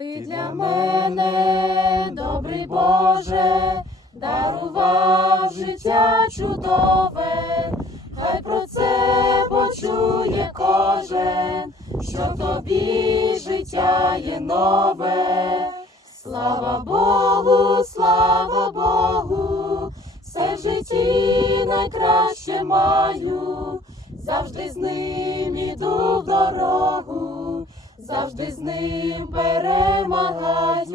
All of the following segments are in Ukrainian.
Ти для мене, добрий Боже, дарував життя чудове, хай про це почує кожен, що в тобі життя є нове. Слава Богу, слава Богу, все в житті найкраще маю, завжди з ним іду в дорогу, завжди з ним перемагаю.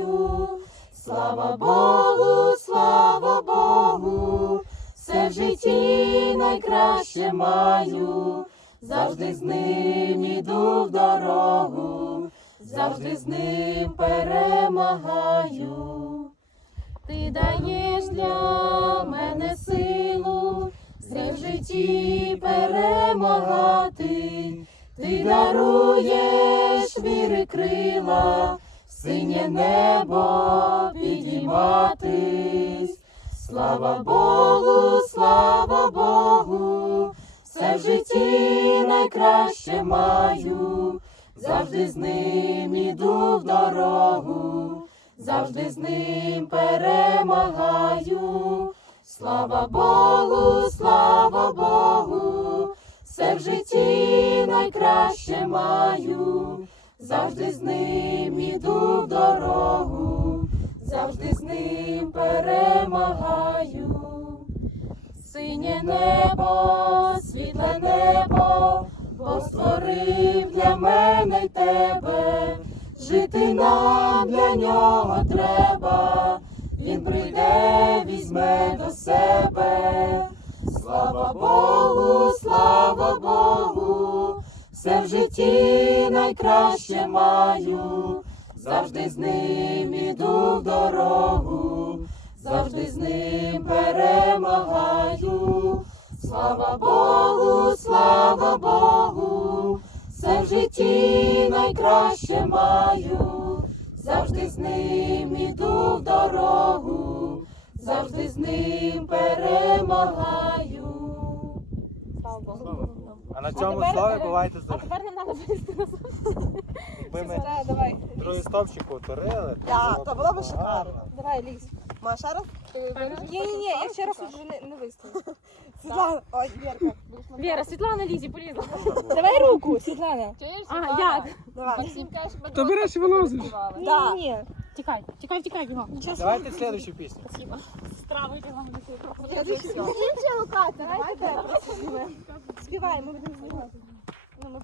Слава Богу, слава Богу, все в житті найкраще маю, завжди з ним іду в дорогу, завжди з ним перемагаю. Ти даєш для мене силу, все в житті перемагати. Ти даруєш віри крила, синє небо підійматись. Слава Богу, слава Богу, все в житті найкраще маю, завжди з ним іду в дорогу, завжди з ним перемагаю. Слава Богу, слава найкраще маю, завжди з ним іду в дорогу, завжди з ним перемагаю. Синє небо, світле небо, Бог створив для мене й тебе, жити нам для нього треба, він прийде, візьме до себе. Слава Богу, слава Богу, все в житті найкраще маю, завжди з ним іду в дорогу, завжди з ним перемагаю. Слава Богу, слава Богу, все в житті найкраще маю, завжди з ним іду в дорогу, завжди з ним перемагаю. Слава Богу. А на цьому тепер, слові е, бувайте А здорові. тепер нам треба вилізти назад. Якби ми Так, давай. другий стовпчик повторили, Да, то було б шикарно. Давай, лізь. Ма, ще раз? Ні, ні, ні, я ще раз вже не, не виставлю. Світлана, ой, Вірка, Віра, Світлана Лізі полізла. Давай руку, Світлана. А, як? давай. То береш і вилазиш. Ні, Да. ні, ні. Тікай, тікай, тікай, бігом. Давайте слідчу пісню. Страви діла. Інші локації, давайте. Співай, ми будемо знімати.